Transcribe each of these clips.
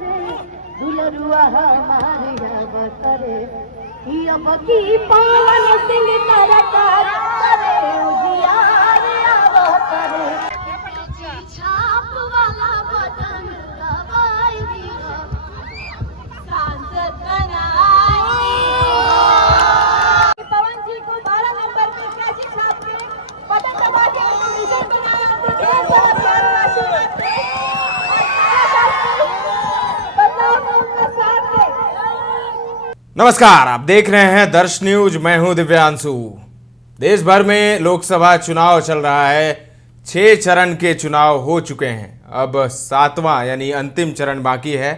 करे दुलरुआ हमारे अवतरे अब की पवन सिंह करतार करे उजियार अवतरे छाप वाला बटन दबाई दिया सांसद बनाई पवन जी को 12 नंबर पे कैची छाप के बटन दबा के विजय बनाया नमस्कार, आप देख रहे हैं दर्श न्यूज। मैं हूं दिव्यांशु। देश भर में लोकसभा चुनाव चल रहा है। 6 चरण के चुनाव हो चुके हैं, अब 7वां यानी अंतिम चरण बाकी है।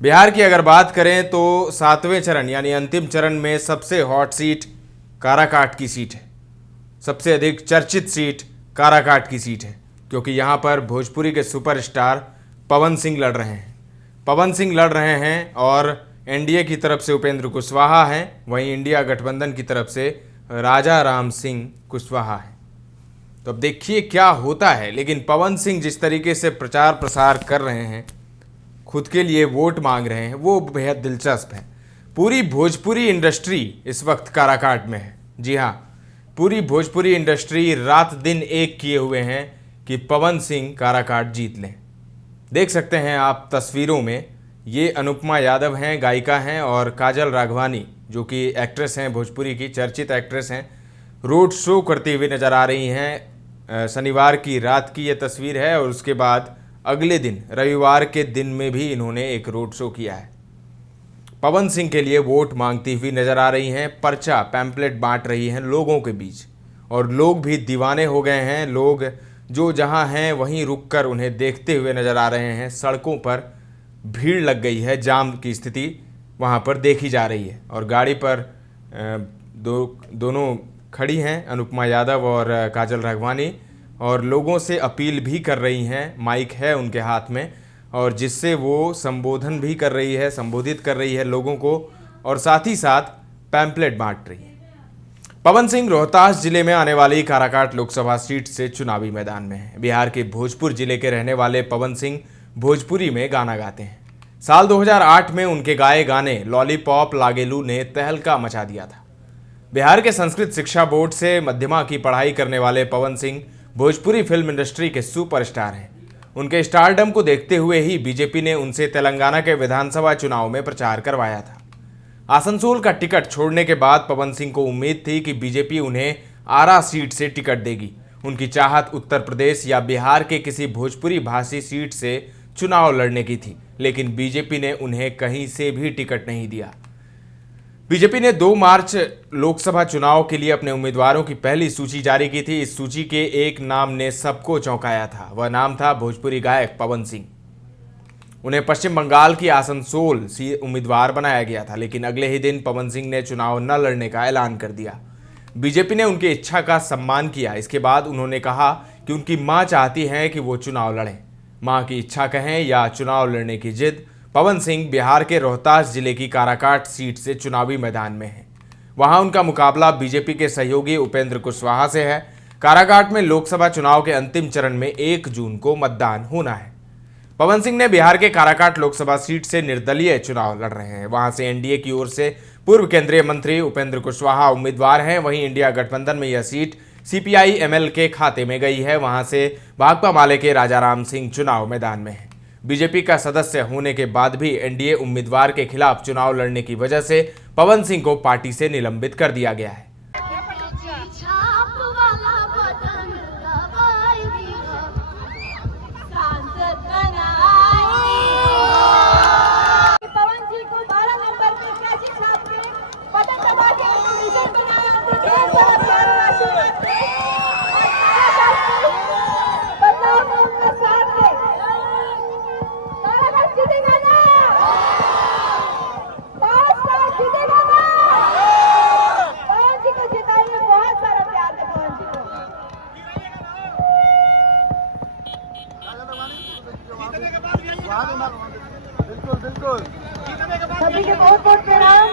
बिहार की अगर बात करें तो 7वें चरण यानी अंतिम चरण में सबसे हॉट सीट काराकाट की सीट है। सबसे अधिक चर्चित सीट काराकाट की सीट है, क्योंकि यहाँ पर भोजपुरी के सुपरस्टार पवन सिंह लड़ रहे हैं। पवन सिंह लड़ रहे हैं और एनडीए की तरफ से उपेंद्र कुशवाहा हैं, वहीं इंडिया गठबंधन की तरफ से राजा राम सिंह कुशवाहा हैं। तो अब देखिए क्या होता है। लेकिन पवन सिंह जिस तरीके से प्रचार प्रसार कर रहे हैं, खुद के लिए वोट मांग रहे हैं, वो बेहद दिलचस्प है। पूरी भोजपुरी इंडस्ट्री इस वक्त काराकाट में है। जी हाँ, पूरी भोजपुरी इंडस्ट्री रात दिन एक किए हुए हैं कि पवन सिंह काराकाट जीत लें। देख सकते हैं आप तस्वीरों में, ये अनुपमा यादव हैं, गायिका हैं, और काजल राघवानी जो कि एक्ट्रेस हैं, भोजपुरी की चर्चित एक्ट्रेस हैं, रोड शो करती हुई नज़र आ रही हैं। शनिवार की रात की ये तस्वीर है और उसके बाद अगले दिन रविवार के दिन में भी इन्होंने एक रोड शो किया है। पवन सिंह के लिए वोट मांगती हुई नज़र आ रही हैं, पर्चा पैम्पलेट बांट रही हैं लोगों के बीच, और लोग भी दीवाने हो गए हैं। लोग जो जहां हैं वहीं रुककर उन्हें देखते हुए नज़र आ रहे हैं। सड़कों पर भीड़ लग गई है, जाम की स्थिति वहां पर देखी जा रही है, और गाड़ी पर दोनों खड़ी हैं अनुपमा यादव और काजल राघवानी, और लोगों से अपील भी कर रही हैं। माइक है उनके हाथ में, और जिससे वो संबोधन भी कर रही है, संबोधित कर रही है लोगों को, और साथ ही साथ पैम्पलेट बांट रही है। पवन सिंह रोहतास जिले में आने वाली काराकाट लोकसभा सीट से चुनावी मैदान में है। बिहार के भोजपुर जिले के रहने वाले पवन सिंह भोजपुरी में गाना गाते हैं। साल 2008 में उनके गाए गाने लॉलीपॉप लागेलू ने तहलका मचा दिया था। बिहार के संस्कृत शिक्षा बोर्ड से मध्यमा की पढ़ाई करने वाले पवन सिंह भोजपुरी फिल्म इंडस्ट्री के सुपरस्टार हैं। उनके स्टारडम को देखते हुए ही बीजेपी ने उनसे तेलंगाना के विधानसभा चुनाव में प्रचार करवाया था। आसनसोल का टिकट छोड़ने के बाद पवन सिंह को उम्मीद थी कि बीजेपी उन्हें आरा सीट से टिकट देगी। उनकी चाहत उत्तर प्रदेश या बिहार के किसी भोजपुरी भाषी सीट से चुनाव लड़ने की थी, लेकिन बीजेपी ने उन्हें कहीं से भी टिकट नहीं दिया। बीजेपी ने 2 मार्च लोकसभा चुनाव के लिए अपने उम्मीदवारों की पहली सूची जारी की थी। इस सूची के एक नाम ने सबको चौंकाया था। वह नाम था भोजपुरी गायक पवन सिंह। उन्हें पश्चिम बंगाल की आसनसोल से उम्मीदवार बनाया गया था, लेकिन अगले ही दिन पवन सिंह ने चुनाव न लड़ने का ऐलान कर दिया। बीजेपी ने उनकी इच्छा का सम्मान किया। इसके बाद उन्होंने कहा कि उनकी मां चाहती हैं कि वो चुनाव लड़ें। मां की इच्छा कहें या चुनाव लड़ने की जिद, पवन सिंह बिहार के रोहतास जिले की काराकाट सीट से चुनावी मैदान में हैं। वहां उनका मुकाबला बीजेपी के सहयोगी उपेंद्र कुशवाहा से है। काराकाट में लोकसभा चुनाव के अंतिम चरण में 1 जून को मतदान होना है। पवन सिंह ने बिहार के काराकाट लोकसभा सीट से निर्दलीय चुनाव लड़ रहे हैं। वहां से एनडीए की ओर से पूर्व केंद्रीय मंत्री उपेंद्र कुशवाहा उम्मीदवार हैं। वहीं इंडिया गठबंधन में यह सीट सीपीआई-एमएल के खाते में गई है। वहां से भाकपा माले के राजा राम सिंह चुनाव मैदान में हैं। बीजेपी का सदस्य होने के बाद भी एनडीए उम्मीदवार के खिलाफ चुनाव लड़ने की वजह से पवन सिंह को पार्टी से निलंबित कर दिया गया है। बिल्कुल सभी के बहुत बहुत प्रणाम।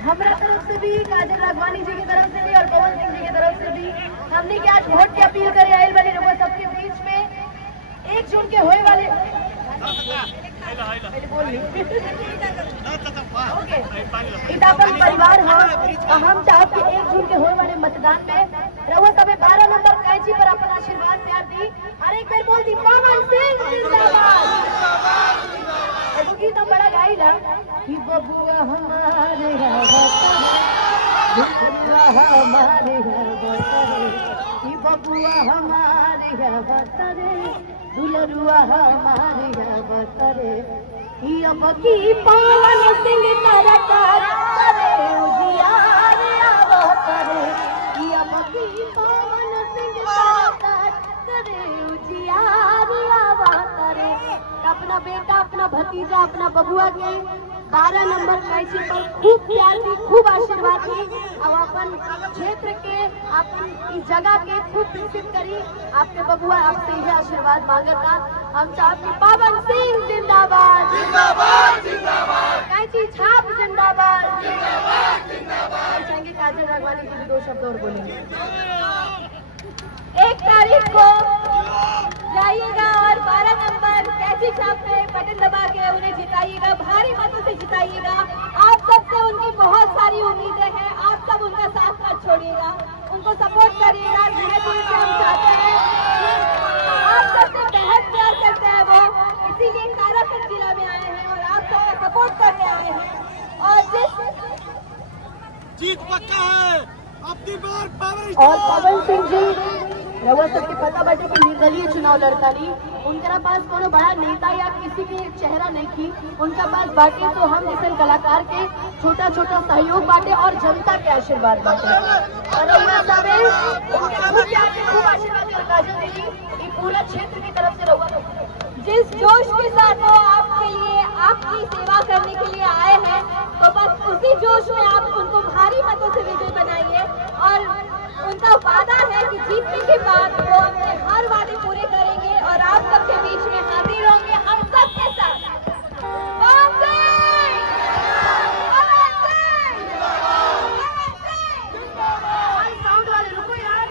हमारा तरफ से भी, काजल राघवानी जी की तरफ से भी और पवन सिंह जी की तरफ से भी हमने क्या आज वोट की अपील करी आयल वाली लोगों सबके बीच में 1 जून के होए वाले पहिले बोलली ओके इथं आपण परिवार हो हम चाहत की 1 जून के होने वाले मतदान में रहुआ सबे 12 नंबर कैंची पर अपन आशीर्वाद प्यार दी और एक बार बोल दी पवन सिंह जिंदाबाद एगो गीत हम बड़ा गाइला कि बबुआ हमारे हमारे कि बबुआ हमारे बतरे दुलरुआ हमारे बतरे कि अब की पवन सिंह तरकार करे उजियार आवतरे कि अब की पवन सिंह तरकार करे उजियार आवतरे अपना बेटा अपना भतीजा अपना बबुआ के 12 नंबर कैंची पर खूब प्यार दी खूब आशीर्वाद दी अब अपन क्षेत्र के अपन इस जगह के खूब विकसित करी आपके बबुआ आपसे यह आशीर्वाद मांगता हम चाहते पवन सिंह जिंदाबाद जिंदाबाद जिंदाबाद कैंची छाप जिंदाबाद जिंदाबाद जिंदाबाद चाहेंगे काजल राघवानी के भी 2 शब्द और बोलेंगे 1 तारीख को जाइएगा और 12 नंबर कैंची छाप पे बटन दबा के उन्हें जिताइएगा भारी मतों से जिताइएगा आप सबसे उनकी बहुत सारी उम्मीदें हैं आप सब उनका साथ मत छोड़िएगा उनको सपोर्ट करिएगा धीरे धीरे से हम चाहते हैं आप सबसे बेहद प्यार करते हैं वो इसीलिए काराकट जिला में आए हैं और आप सबका सपोर्ट करने आए हैं और जिस जीत पक्का है अपनी बार और पवन सिंह जी रउआ सबके पता बाटे कि निर्दलीय चुनाव लड़ता नहीं उनका पास कोनो बड़ा नेता या किसी के चेहरा नहीं थी उनका पास बाटे तो हम जैसे कलाकार के छोटा छोटा सहयोग बाटे और जनता के आशीर्वाद बाटे और रउआ सबे खूब आशीर्वाद और काजल देवी ये पूरा क्षेत्र की तरफ से रउआ जिस जोश के साथ वो आपके लिए आपकी सेवा करने के लिए आए हैं तो बस उसी जोश में आप उनको भारी मतों से विजय बनाइए और उनका वादा है कि जीतने के बाद वो अपने हर वादे पूरे करेंगे और आप सबके बीच में हाजिर होंगे हम सबके साथ पवन सिंह! पवन सिंह! साउंड वाले रुको यार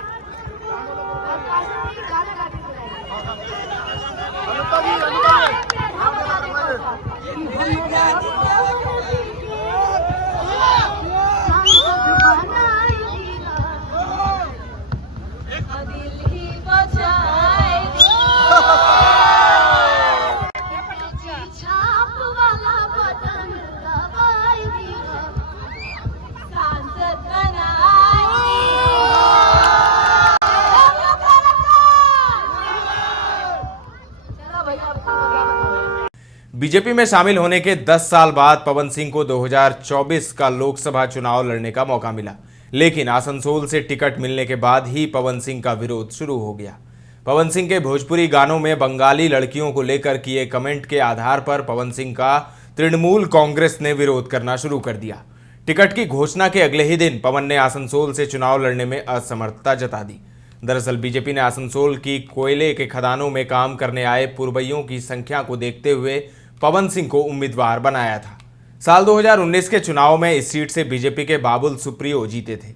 बीजेपी में शामिल होने के 10 साल बाद पवन सिंह को 2024 का लोकसभा चुनाव लड़ने का मौका मिला, लेकिन आसनसोल से टिकट मिलने के बाद ही पवन सिंह का विरोध शुरू हो गया। पवन सिंह के भोजपुरी गानों में बंगाली लड़कियों को लेकर किए कमेंट के आधार पर पवन सिंह का तृणमूल कांग्रेस ने विरोध करना शुरू कर दिया। टिकट की घोषणा के अगले ही दिन पवन ने आसनसोल से चुनाव लड़ने में असमर्थता जता दी। दरअसल बीजेपी ने आसनसोल की कोयले के खदानों में काम करने आए पूर्वइयों की संख्या को देखते हुए पवन सिंह को उम्मीदवार बनाया था। साल 2019 के चुनाव में इस सीट से बीजेपी के बाबुल सुप्रियो जीते थे।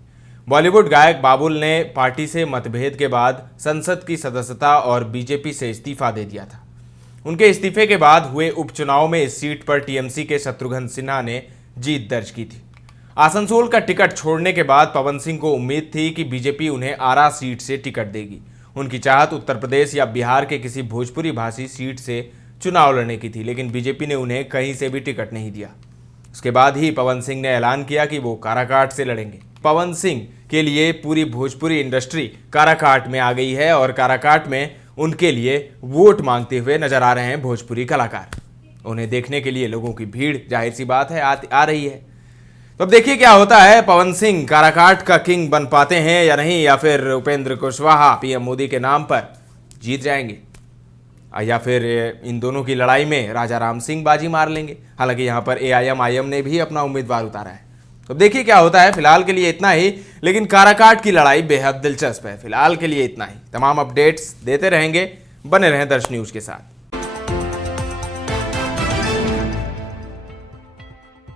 बॉलीवुड गायक बाबुल ने पार्टी से मतभेद के बाद संसद की सदस्यता और बीजेपी से इस्तीफा दे दिया था। उनके इस्तीफे के बाद हुए उपचुनाव में इस सीट पर टीएमसी के शत्रुघ्न सिन्हा ने जीत दर्ज की थी। आसनसोल का टिकट छोड़ने के बाद पवन सिंह को उम्मीद थी कि बीजेपी उन्हें आरा सीट से टिकट देगी। उनकी चाहत उत्तर प्रदेश या बिहार के किसी भोजपुरी भाषी सीट से चुनाव लड़ने की थी, लेकिन बीजेपी ने उन्हें कहीं से भी टिकट नहीं दिया। उसके बाद ही पवन सिंह ने ऐलान किया कि वो काराकाट से लड़ेंगे। पवन सिंह के लिए पूरी भोजपुरी इंडस्ट्री काराकाट में आ गई है और काराकाट में उनके लिए वोट मांगते हुए नजर आ रहे हैं भोजपुरी कलाकार। उन्हें देखने के लिए लोगों की भीड़ जाहिर सी बात है आ रही है। तो अब देखिए क्या होता है, पवन सिंह काराकाट का किंग बन पाते हैं या नहीं, या फिर उपेंद्र कुशवाहा पीएम मोदी के नाम पर जीत जाएंगे, या फिर इन दोनों की लड़ाई में राजा राम सिंह बाजी मार लेंगे। हालांकि यहाँ पर AIM ने भी अपना उम्मीदवार उतारा है। तो देखिए क्या होता है। फिलहाल के लिए इतना ही, लेकिन काराकाट की लड़ाई बेहद दिलचस्प है। फिलहाल के लिए इतना ही। तमाम अपडेट्स देते रहेंगे, बने रहें दर्श न्यूज़ के साथ।